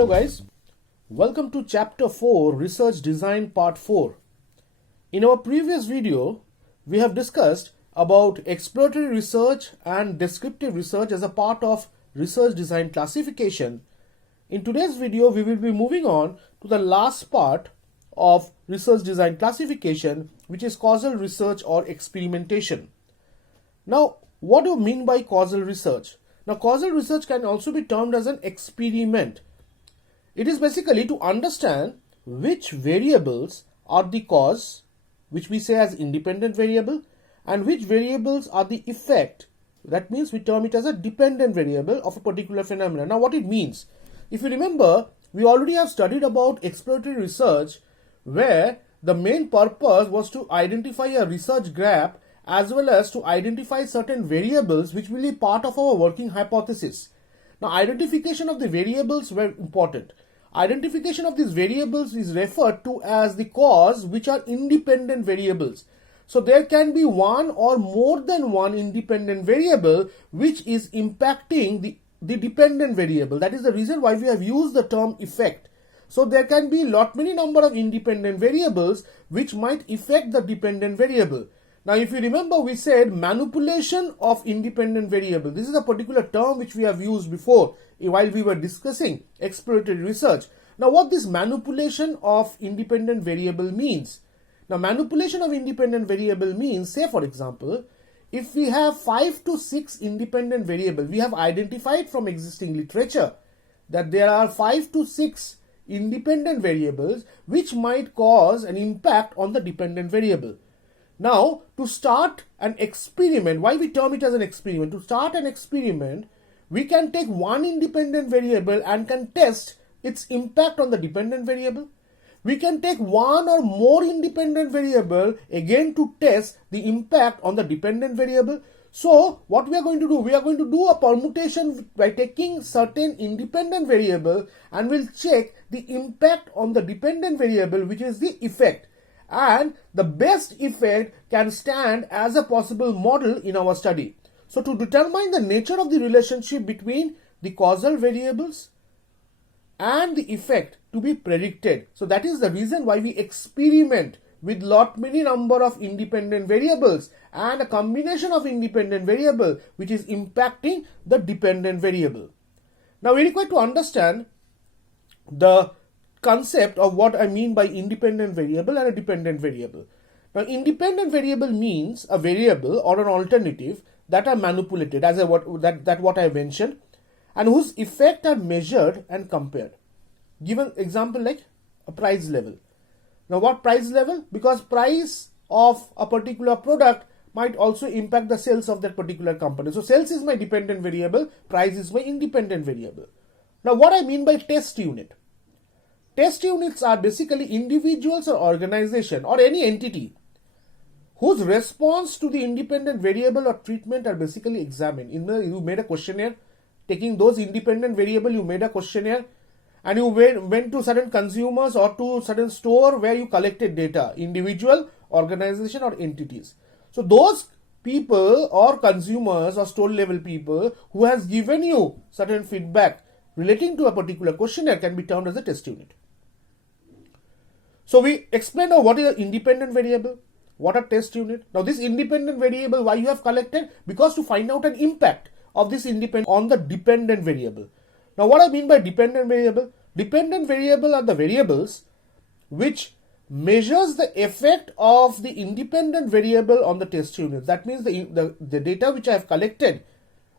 Hello guys, welcome to chapter 4 Research Design part 4. In our previous video, we have discussed about exploratory research and descriptive research as a part of research design classification. In today's video, we will be moving on to the last part of research design classification, which is causal research or experimentation. Now, what do you mean by causal research? Now, causal research can also be termed as an experiment. It is basically to understand which variables are the cause, which we say as independent variable, and which variables are the effect. That means we term it as a dependent variable of a particular phenomenon. Now, what it means? If you remember, we already have studied about exploratory research where the main purpose was to identify a research gap as well as to identify certain variables which will be part of our working hypothesis. Now, identification of the variables were important. Identification of these variables is referred to as the cause, which are independent variables. So, there can be one or more than one independent variable which is impacting the dependent variable. That is the reason why we have used the term effect. So, there can be many number of independent variables which might affect the dependent variable. Now, if you remember, we said manipulation of independent variable. This is a particular term which we have used before while we were discussing exploratory research. Now, what this manipulation of independent variable means? Now, manipulation of independent variable means, say for example, if we have 5 to 6 independent variables, we have identified from existing literature that there are 5 to 6 independent variables which might cause an impact on the dependent variable. Now, to start an experiment, why we term it as an experiment? To start an experiment, we can take one independent variable and can test its impact on the dependent variable. We can take one or more independent variable again to test the impact on the dependent variable. So, what we are going to do? We are going to do a permutation by taking certain independent variable and we'll check the impact on the dependent variable, which is the effect. And the best effect can stand as a possible model in our study. So, to determine the nature of the relationship between the causal variables and the effect to be predicted. So, that is the reason why we experiment with many number of independent variables and a combination of independent variable which is impacting the dependent variable. Now, we require to understand the concept of what I mean by independent variable and a dependent variable. Now, independent variable means a variable or an alternative that are manipulated as what I mentioned and whose effect are measured and compared. Give an example like a price level. Now, what price level? Because price of a particular product might also impact the sales of that particular company. So, sales is my dependent variable, price is my independent variable. Now, what I mean by test unit? Test units are basically individuals or organization or any entity whose response to the independent variable or treatment are basically examined. You made a questionnaire, taking those independent variable, you made a questionnaire and you went to certain consumers or to certain store where you collected data, individual, organization or entities. So those people or consumers or store level people who has given you certain feedback relating to a particular questionnaire can be termed as a test unit. So we explained now what is an independent variable, what a test unit. Now this independent variable, why you have collected? Because to find out an impact of this independent on the dependent variable. Now what I mean by dependent variable? Dependent variable are the variables which measures the effect of the independent variable on the test unit. That means the data which I have collected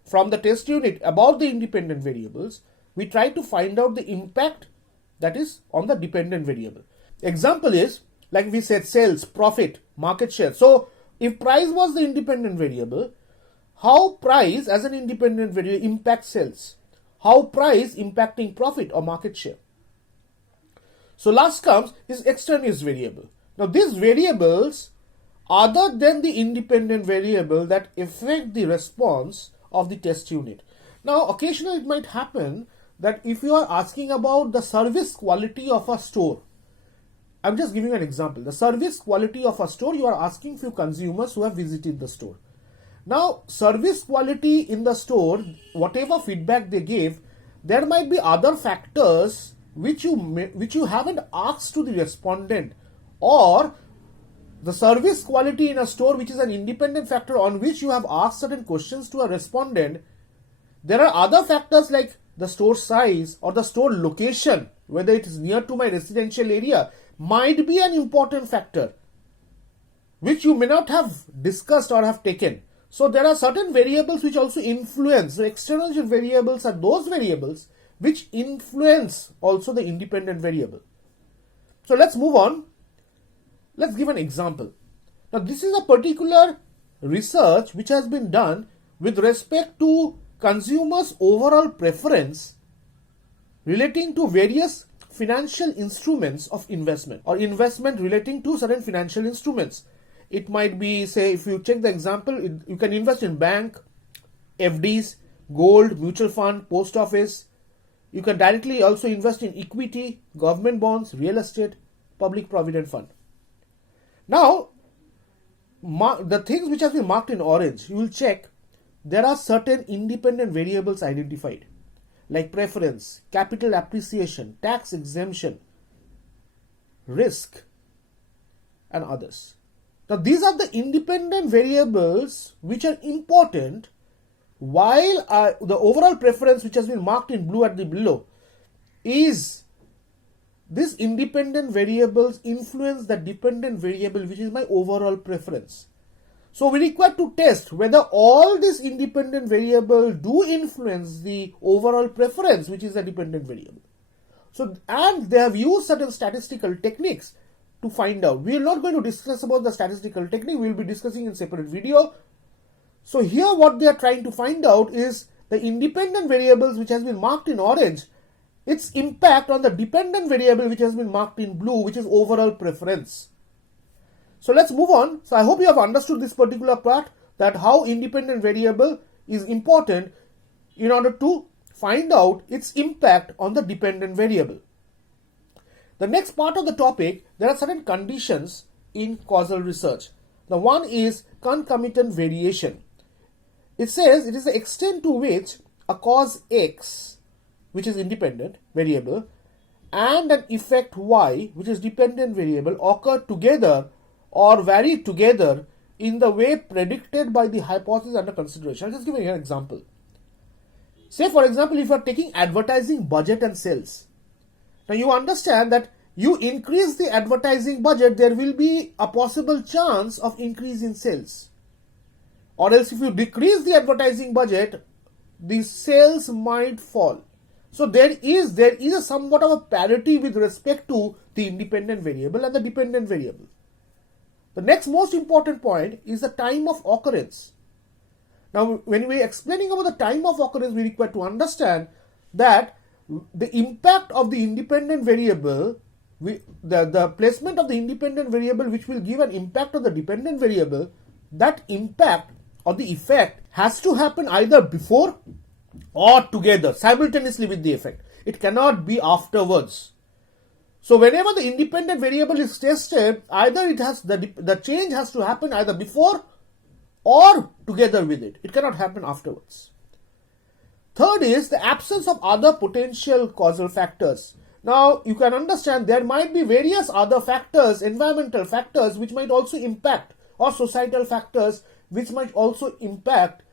from the test unit about the independent variables, we try to find out the impact that is on the dependent variable. Example is, like we said, sales, profit, market share. So, if price was the independent variable, how price as an independent variable impacts sales? How price impacting profit or market share? So, last comes is extraneous variable. Now, these variables other than the independent variable that affect the response of the test unit. Now, occasionally it might happen that if you are asking about the service quality of a store, I'm just giving an example. The service quality of a store, you are asking few consumers who have visited the store. Now, service quality in the store, whatever feedback they gave, there might be other factors which you haven't asked to the respondent, or the service quality in a store, which is an independent factor on which you have asked certain questions to a respondent. There are other factors like the store size or the store location, whether it is near to my residential area, might be an important factor which you may not have discussed or have taken. So there are certain variables which also influence. So external variables are those variables which influence also the independent variable. So let's move on. Let's give an example. Now this is a particular research which has been done with respect to consumers' overall preference relating to various financial instruments of investment, or investment relating to certain financial instruments. It might be, say, if you check the example, you can invest in bank, FDs, gold, mutual fund, post office. You can directly also invest in equity, government bonds, real estate, public provident fund. Now, the things which have been marked in orange, you will check there are certain independent variables identified, like preference, capital appreciation, tax exemption, risk, and others. Now, these are the independent variables which are important, while the overall preference, which has been marked in blue at the below, is these independent variables influence the dependent variable, which is my overall preference. So we require to test whether all these independent variables do influence the overall preference, which is a dependent variable. So, and they have used certain statistical techniques to find out. We are not going to discuss about the statistical technique. We will be discussing in separate video. So here what they are trying to find out is the independent variables which has been marked in orange, its impact on the dependent variable which has been marked in blue, which is overall preference. So let's move on. So I hope you have understood this particular part, that how independent variable is important in order to find out its impact on the dependent variable. The next part of the topic, there are certain conditions in causal research. The one is concomitant variation. It says it is the extent to which a cause X, which is independent variable, and an effect Y, which is dependent variable, occur together or vary together in the way predicted by the hypothesis under consideration. I'll just give you an example. Say, for example, if you are taking advertising budget and sales. Now you understand that you increase the advertising budget, there will be a possible chance of increase in sales. Or else if you decrease the advertising budget, the sales might fall. So there is a somewhat of a parity with respect to the independent variable and the dependent variable. The next most important point is the time of occurrence. Now, when we are explaining about the time of occurrence, we require to understand that the impact of the independent variable, the placement of the independent variable which will give an impact on the dependent variable, that impact or the effect has to happen either before or together, simultaneously with the effect. It cannot be afterwards. So whenever the independent variable is tested, either it has the change has to happen either before or together with it. It cannot happen afterwards. Third is the absence of other potential causal factors. Now you can understand there might be various other factors, environmental factors, which might also impact, or societal factors which might also impact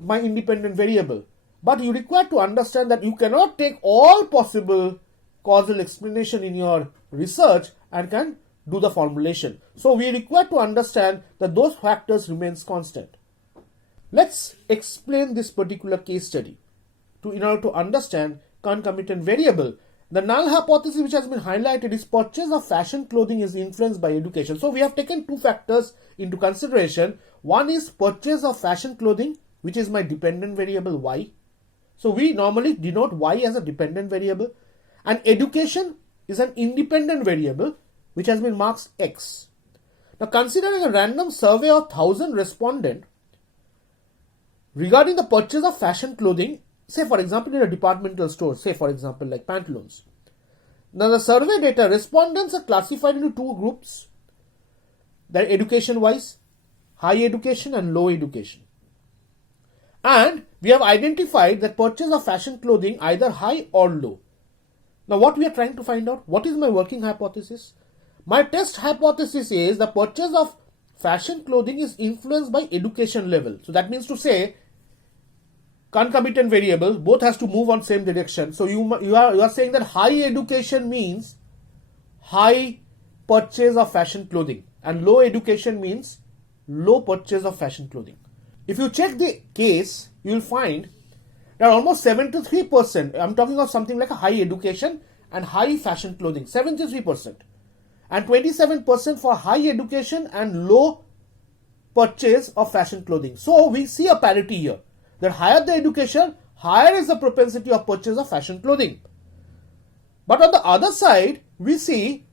my independent variable. But you require to understand that you cannot take all possible causal explanation in your research and can do the formulation. So we require to understand that those factors remains constant. Let's explain this particular case study in order to understand concomitant variable. The null hypothesis which has been highlighted is purchase of fashion clothing is influenced by education. So we have taken two factors into consideration. One is purchase of fashion clothing, which is my dependent variable Y. So we normally denote Y as a dependent variable. And education is an independent variable which has been marked X. Now considering a random survey of 1,000 respondents regarding the purchase of fashion clothing, say for example in a departmental store, say for example like pantaloons. Now the survey data, respondents are classified into two groups. They're education wise, high education and low education. And we have identified that purchase of fashion clothing either high or low. Now what we are trying to find out, what is my working hypothesis? My test hypothesis is the purchase of fashion clothing is influenced by education level. So that means to say concomitant variable, both has to move on same direction. So you are saying that high education means high purchase of fashion clothing and low education means low purchase of fashion clothing. If you check the case, you will find that almost 73%, I'm talking of something like a high education and high fashion clothing, 73%, and 27% for high education and low purchase of fashion clothing. So we see a parity here, that higher the education, higher is the propensity of purchase of fashion clothing. But on the other side, we see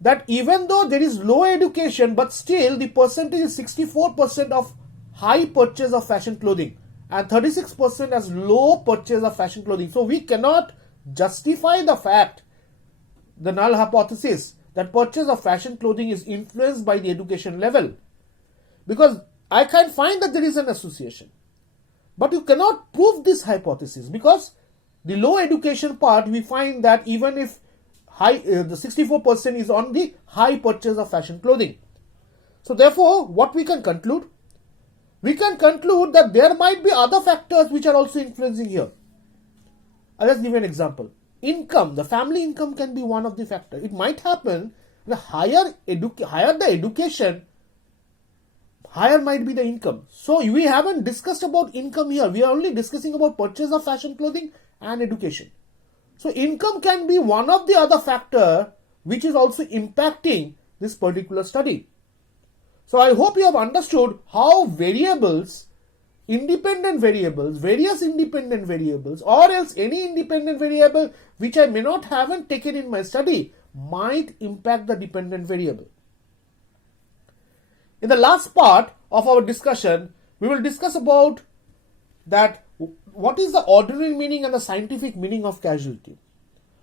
that even though there is low education, but still the percentage is 64% of high purchase of fashion clothing and 36% as low purchase of fashion clothing. So we cannot justify the fact, the null hypothesis, that purchase of fashion clothing is influenced by the education level, because I can find that there is an association. But you cannot prove this hypothesis, because the low education part, we find that even if the 64% is on the high purchase of fashion clothing. So therefore, what we can conclude? We can conclude that there might be other factors which are also influencing here. I'll just give you an example. Income, the family income can be one of the factors. It might happen the higher the education, higher might be the income. So we haven't discussed about income here. We are only discussing about purchase of fashion clothing and education. So income can be one of the other factor which is also impacting this particular study. So I hope you have understood how variables, independent variables, various independent variables, or else any independent variable which I may not haven't taken in my study might impact the dependent variable. In the last part of our discussion, we will discuss about that what is the ordinary meaning and the scientific meaning of causality,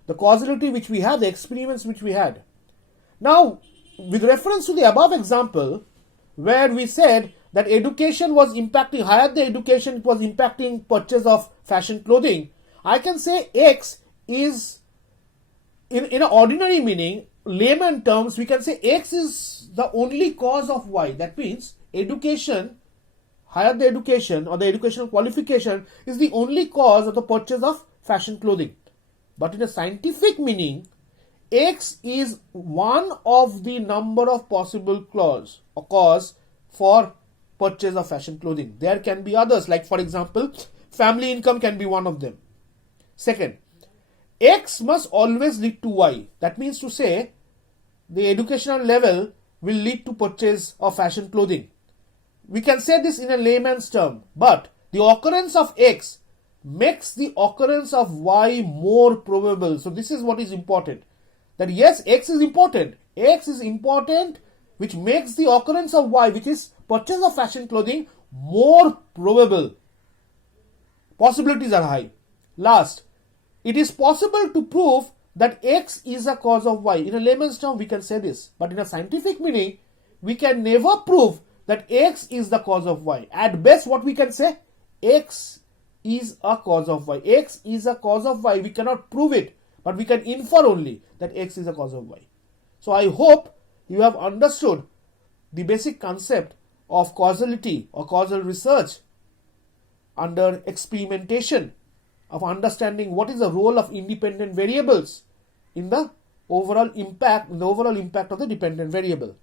the causality which we have, the experiments which we had. Now, with reference to the above example, where we said that education was impacting, higher the education, it was impacting purchase of fashion clothing, I can say X is, in an ordinary meaning, layman terms, we can say X is the only cause of Y. That means education, higher the education or the educational qualification is the only cause of the purchase of fashion clothing. But in a scientific meaning, X is one of the number of possible cause for purchase of fashion clothing. There can be others, like for example, family income can be one of them. Second, X must always lead to Y. That means to say, the educational level will lead to purchase of fashion clothing. We can say this in a layman's term, but the occurrence of X makes the occurrence of Y more probable. So this is what is important. That yes, X is important. X is important, which makes the occurrence of Y, which is purchase of fashion clothing, more probable. Possibilities are high. Last, it is possible to prove that X is a cause of Y. In a layman's term, we can say this. But in a scientific meaning, we can never prove that X is the cause of Y. At best, what we can say? X is a cause of Y. X is a cause of Y. We cannot prove it, but we can infer only that X is a cause of Y. So I hope you have understood the basic concept of causality or causal research under experimentation, of understanding what is the role of independent variables in the overall impact, of the dependent variable.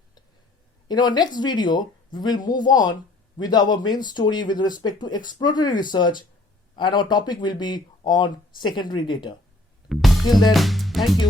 In our next video, we will move on with our main story with respect to exploratory research, and our topic will be on secondary data. Till then, thank you.